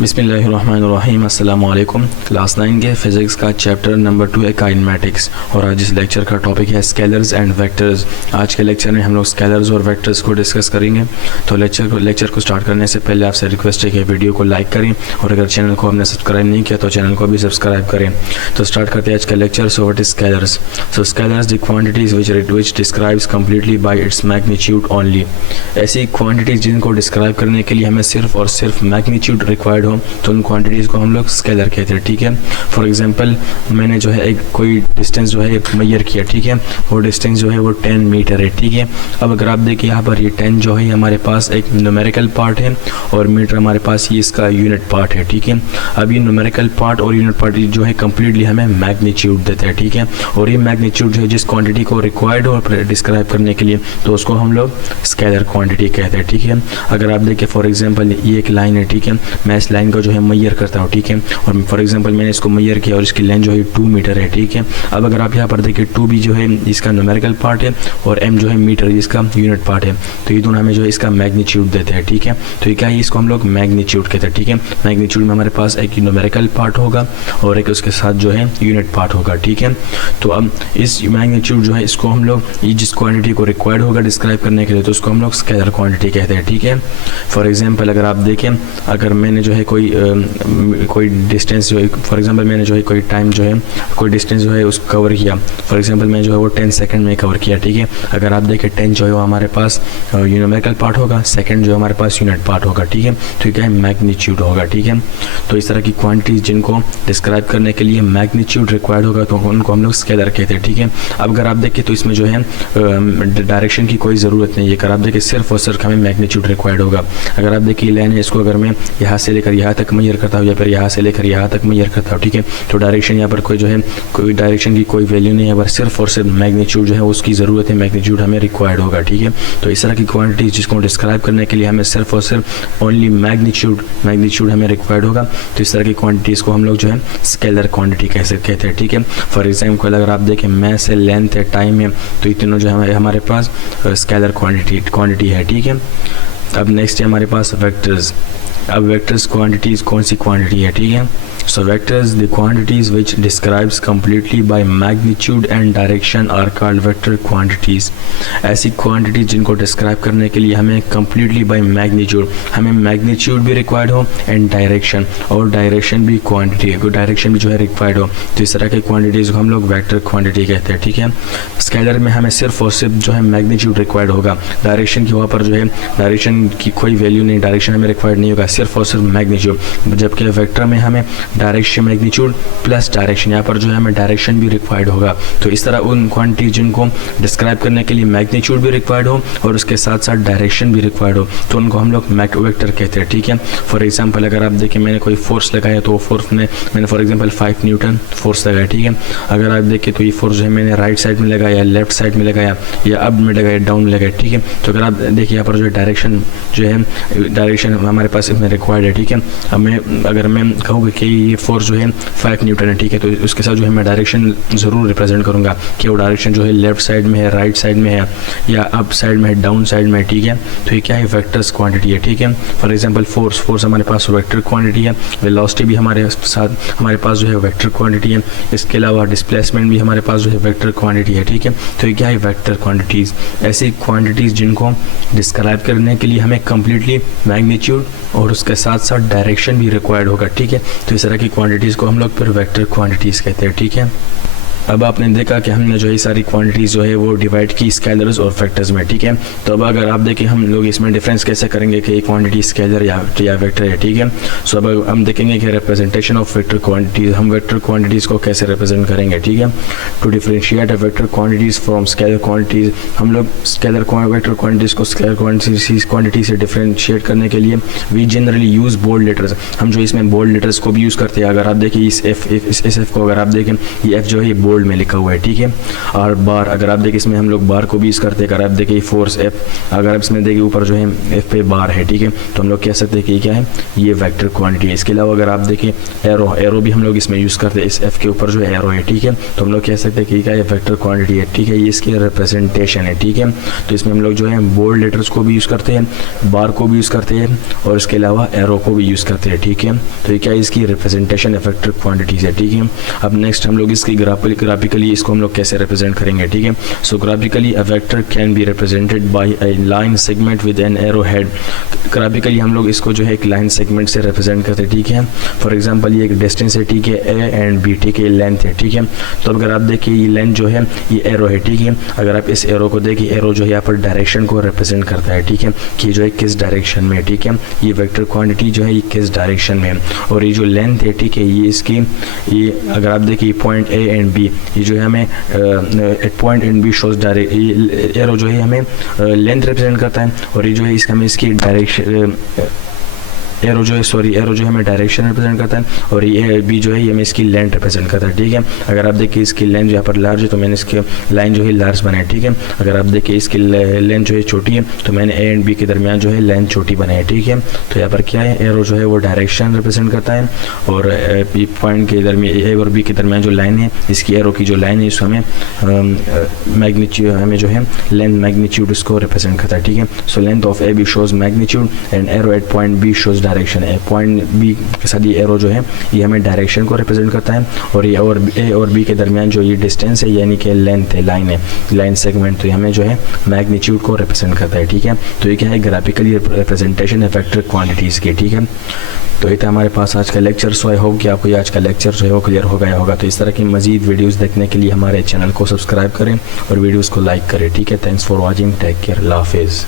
बिस्मिल्लाहिर्रहमानिर्रहीम। अस्सलाम वालेकुम। क्लास 9 के फ़िज़िक्स का चैप्टर नंबर 2 है काइनेमेटिक्स, और आज इस लेक्चर का टॉपिक है स्केलर्स एंड वेक्टर्स। आज के लेक्चर में हम लोग स्केलर्स और वेक्टर्स को डिस्कस करेंगे। तो लेक्चर को स्टार्ट करने से पहले आपसे रिक्वेस्ट है कि वीडियो को लाइक करें, और अगर चैनल को आपने सब्सक्राइब नहीं किया तो चैनल को भी सब्सक्राइब करें। तो स्टार्ट करते हैं आज का lecture. So what is scalars? So scalars the quantities which describes completely bye its magnitude only. ऐसी क्वांटिटीज जिनको डिस्क्राइब करने के लिए हमें सिर्फ और सिर्फ मैग्नीट्यूड रिक्वायर्ड हो, तो उन क्वांटिटीज़ को हम लोग स्केलर कहते हैं। ठीक है, फॉर एग्जांपल मैंने जो है एक कोई डिस्टेंस जो है मेजर किया, ठीक है, वो डिस्टेंस जो है वो 10 मीटर है। ठीक है, अब अगर आप देखिए यहाँ पर ये 10 जो है हमारे पास एक न्यूमेरिकल पार्ट है, और मीटर हमारे पास ये इसका यूनिट पार्ट है। ठीक है, अब ये न्यूमेरिकल पार्ट और यूनिट पार्ट जो है कम्प्लीटली हमें मैग्नीट्यूड देता है। ठीक है, और ये मैग्नीट्यूड जो है जिस क्वांटिटी को रिक्वायर्ड हो डिस्क्राइब करने के लिए, तो उसको हम लोग स्केलर क्वांटिटी कहते हैं। ठीक है, अगर आप देखिए फॉर एग्जांपल ये एक लाइन है, ठीक है, मैं इस लाइन को जो है मेजर करता हूँ, ठीक है, और फॉर एग्जांपल मैंने इसको मेजर किया और इसकी लेंथ जो है 2 मीटर है। ठीक है, अब अगर आप यहाँ पर देखिए 2 भी जो है इसका न्यूमेरिकल पार्ट है, और m जो है मीटर इसका यूनिट पार्ट है, तो ये दोनों हमें जो है इसका मैग्नीट्यूड देते हैं। ठीक है, तो ये क्या है, इसको हम लोग मैग्नीट्यूड कहते हैं। ठीक है, मैग्नीट्यूड में हमारे पास एक न्यूमेरिकल पार्ट होगा और एक उसके साथ जो है यूनिट पार्ट होगा। ठीक है, तो अब इस मैग्नीट्यूड जो है इसको हम लोग ये जिस क्वांटिटी को रिक्वायर्ड होगा डिस्क्राइब करने के लिए, तो उसको हम लोग स्केलर क्वांटिटी कहते हैं। ठीक है, फॉर एग्जांपल अगर आप देखें, अगर मैंने जो है कोई डिस्टेंस जो है, फॉर एग्जांपल मैंने जो है कोई टाइम जो है कोई डिस्टेंस जो है उसको कवर किया, फॉर एग्जांपल मैं जो है वो 10 सेकंड में कवर किया। ठीक है, अगर आप देखें 10 जो है वो हमारे पास न्यूमेरिकल पार्ट होगा, सेकंड जो हमारे पास यूनिट पार्ट होगा। ठीक है, तो ये क्या है, मैग्नीट्यूड होगा। ठीक है, तो इस तरह की क्वांटिटीज जिनको डिस्क्राइब करने के लिए मैग्नीट्यूड रिक्वायर्ड होगा, तो उनको हम लोग स्केलर कहते हैं। ठीक है, अब अगर आप देखें तो इसमें जो है डायरेक्शन की कोई ज़रूरत नहीं है। अगर आप देखें सिर्फ और सिर्फ हमें मैग्नीट्यूड रिक्वायर्ड होगा। अगर आप देखिए लाइन है, इसको अगर मैं यहाँ से लेकर यहाँ तक मेजर करता हूँ, या फिर यहाँ से लेकर यहाँ तक मेजर करता हूँ, ठीक है, तो डायरेक्शन यहाँ पर कोई जो है कोई डायरेक्शन की कोई वैल्यू नहीं है, बस सिर्फ और सिर्फ मैग्नीट्यूड जो है उसकी ज़रूरत है, मैग्नीट्यूड हमें रिक्वायर्ड होगा। ठीक है, तो इस तरह की क्वांटिटी जिसको डिस्क्राइब करने के लिए हमें सिर्फ और सिर्फ ओनली मैग्नीट्यूड हमें रिक्वायर्ड होगा, तो इस तरह की क्वांटिटीज़ को हम लोग जो है स्केलर क्वांटिटी कैसे कहते हैं। ठीक है, फॉर एग्जाम्पल अगर आप देखें मैस है, लेंथ है, टाइम है, तो ये तीनों जो है हमारे पास स्केलर क्वांटिटी है। ठीक है, अब नेक्स्ट है हमारे पास वेक्टर्स। अब वेक्टर्स क्वांटिटीज़ कौन सी क्वांटिटी है? ठीक है, so vectors the quantities which describes completely by magnitude and direction are called vector quantities. ऐसी क्वांटिटीज जिनको डिस्क्राइब करने के लिए हमें कम्प्लीटली बाय मैग्नीट्यूड, हमें मैग्नीट्यूड भी रिक्वायर्ड हो एंड डायरेक्शन, और डायरेक्शन भी क्वांटिटी डायरेक्शन भी जो है रिक्वायर्ड हो, तो इस तरह की क्वांटिटीज़ को हम लोग वेक्टर क्वांटिटी कहते हैं। ठीक है, स्केलर में हमें सिर्फ और सिर्फ जो है मैग्नीट्यूड रिक्वायर्ड होगा, डायरेक्शन की वहाँ पर जो है डायरेक्शन की कोई वैल्यू नहीं, डायरेक्शन हमें रिक्वायर्ड नहीं होगा, सिर्फ और सिर्फ मैग्नीट्यूड। जबकि वेक्टर में हमें डायरेक्शन मैग्नीट्यूड प्लस डायरेक्शन, यहाँ पर जो है हमें डायरेक्शन भी रिक्वायर्ड होगा। तो इस तरह उन क्वांटिटी जिनको डिस्क्राइब करने के लिए मैग्नीट्यूड भी रिक्वायर्ड हो और उसके साथ साथ डायरेक्शन भी रिक्वायर्ड हो, तो उनको हम लोग वेक्टर कहते हैं। ठीक है, फॉर एग्जांपल अगर आप देखें मैंने कोई फोर्स लगाया, तो फोर्स में मैंने फॉर एग्जांपल 5 न्यूटन फोर्स लगाया। ठीक है, अगर आप देखें तो ये फोर्स जो है मैंने राइट साइड में लगाया, लेफ्ट साइड में लगाया, या अप में लगाया, डाउन में लगाया। ठीक है, तो अगर आप देखिए यहाँ पर जो है डायरेक्शन हमारे पास इसमें रिक्वायर्ड है। ठीक है, अब अगर मैं कहूँगा कि ये फोर्स जो है 5 न्यूटन है, ठीक है, तो उसके साथ जो है मैं डायरेक्शन ज़रूर रिप्रेजेंट करूँगा कि वो डायरेक्शन जो है लेफ्ट साइड में है, राइट साइड में है, या अप साइड में है, डाउन साइड में है। ठीक है, तो ये क्या है, वेक्टर्स क्वांटिटी है। ठीक है, फॉर एग्जांपल फोर्स हमारे पास वेक्टर क्वांटिटी है, वेलोसिटी भी हमारे पास जो है वेक्टर क्वांटिटी है, इसके अलावा डिस्प्लेसमेंट भी हमारे पास जो है वेक्टर क्वांटिटी है। ठीक है, तो ये क्या है, वेक्टर क्वांटिटीज़। ऐसी क्वांटिटीज़ जिनको डिस्क्राइब करने के लिए हमें कम्प्लीटली मैग्नीट्यूड और उसके साथ साथ डायरेक्शन भी रिक्वायर्ड होगा। ठीक है, तो इस तरह की क्वांटिटीज़ को हम लोग फिर वेक्टर क्वांटिटीज़ कहते हैं। ठीक है, अब आपने देखा कि हमने जो है सारी क्वांटिटीज़ जो है वो डिवाइड की स्केलर्स और फैक्टर्स में। ठीक है, तो अब अगर आप देखें हम लोग इसमें डिफरेंस कैसे करेंगे कि क्वांटिटी स्केलर या वेक्टर है। ठीक है, सो अब हम देखेंगे कि रिप्रेजेंटेशन ऑफ वेक्टर क्वांटिटीज़, हम वेक्टर क्वांटिटीज़ को कैसे रिप्रेजेंट करेंगे। ठीक है, to differentiate vector quantities from scalar quantities, हम लोग वेक्टर क्वांटिटीज़ को स्केलर क्वांटिटी से डिफरेंशिएट करने के लिए we generally use bold letters. हम जो इसमें बोल्ड लेटर्स को भी यूज़ करते हैं। अगर आप देखें इस एफ को अगर आप देखें, ये एफ जो है बोल्ड में लिखा हुआ है, ठीक है। और बार, अगर आप देखिए इसमें हम लोग बार को भी यूज़ करते हैं। अगर आप देखिए फोर्स एफ, अगर आप इसमें देखिए ऊपर जो है एफ पे बार है, ठीक है, तो हम लोग कह सकते हैं कि क्या है, ये वेक्टर क्वांटिटी है। इसके अलावा अगर आप देखिए एरो भी हम लोग इसमें यूज़ करते हैं, इस एफ के ऊपर जो एरो है, ठीक है, तो हम लोग कह सकते हैं कि क्या है, वेक्टर क्वांटिटी है, ठीक है, ये इसकी रिप्रेजेंटेशन है, ठीक है। तो इसमें हम लोग जो है बोल्ड लेटर्स को भी यूज़ करते हैं, बार को भी यूज़ करते हैं और इसके अलावा एरो को भी यूज़ करते हैं, ठीक है। तो ये क्या है, इसकी रिप्रेजेंटेशन है वेक्टर क्वांटिटीज है, ठीक है। अब नेक्स्ट हम लोग इसकी ग्राफिकली इसको हम लोग कैसे रिप्रेजेंट करेंगे, ठीक है। So graphically a vector can be represented by a line segment with an arrow head. Graphically हम लोग इसको जो है एक लाइन सेगमेंट से रिप्रेजेंट करते हैं, ठीक है। फॉर एग्जांपल ये एक डिस्टेंस है, ठीक है, ए एंड बी, ठीक है, लेंथ है, ठीक है। तो अगर आप देखिए ये लेंथ जो है ये एरो है, ठीक है। अगर आप इस एरो को देखिए, एरो जो है यहाँ पर डायरेक्शन को रिप्रेजेंट करता है, ठीक है, कि जो है किस डायरेक्शन में, ठीक है, ये वेक्टर क्वांटिटी जो है ये किस डायरेक्शन में। और ये जो लेंथ है, ठीक है, ये इसकी ये अगर आप देखिए पॉइंट ए एंड बी, ये जो है हमें point and B shows direct, arrow जो है हमें लेंथ रिप्रेजेंट करता है और ये जो है इसका हमें इसकी डायरेक्शन, एरो जो है हमें डायरेक्शन रिप्रेजेंट करता है और ये बी जो है ये हमें इसकी लेंथ रिप्रेजेंट करता है, ठीक है। अगर आप देखिए इसकी लेंथ यहाँ पर लार्ज है तो मैंने इसके लाइन जो है लार्ज बनाई, ठीक है। अगर आप देखिए इसकी लेंथ जो है छोटी है तो मैंने ए एंड बी के दरमियान जो है लेंथ छोटी बनाई, ठीक है। तो यहाँ पर क्या है, एरो जो है वो डायरेक्शन रिप्रेजेंट करता है और पॉइंट के दरमियान ए और बी के दरमियान जो लाइन है, इसकी एरो की जो लाइन है इसको हमें मैग्नीट्यूड, हमें जो है लेंथ मैग्नीट्यूड इसको रिप्रेजेंट करता है, ठीक है। So length of A B shows magnitude and arrow at point B shows direction है। पॉइंट बी के साथ ये एरो जो है ये हमें डायरेक्शन को रिप्रेजेंट करता है और ये और ए और बी के दरमियान जो ये डिस्टेंस है यानी कि लेंथ है, लाइन है, लाइन सेगमेंट, तो ये हमें जो है मैग्नीट्यूड को रिप्रेजेंट करता है, ठीक है। तो ये क्या है, ग्राफिकली रिप्रेजेंटेशन है वेक्टर क्वांटिटीज़ की, ठीक है। तो ये था हमारे पास आज का लेक्चर। सो आई होप कि आपको ये आज का लेक्चर जो है वो क्लियर हो गया होगा। तो इस तरह की मजीद वीडियोज़ देखने के लिए हमारे चैनल को सब्सक्राइब करें और वीडियोज़ को लाइक करें, ठीक है। Thanks for watching, take care, Allah हाफिज़।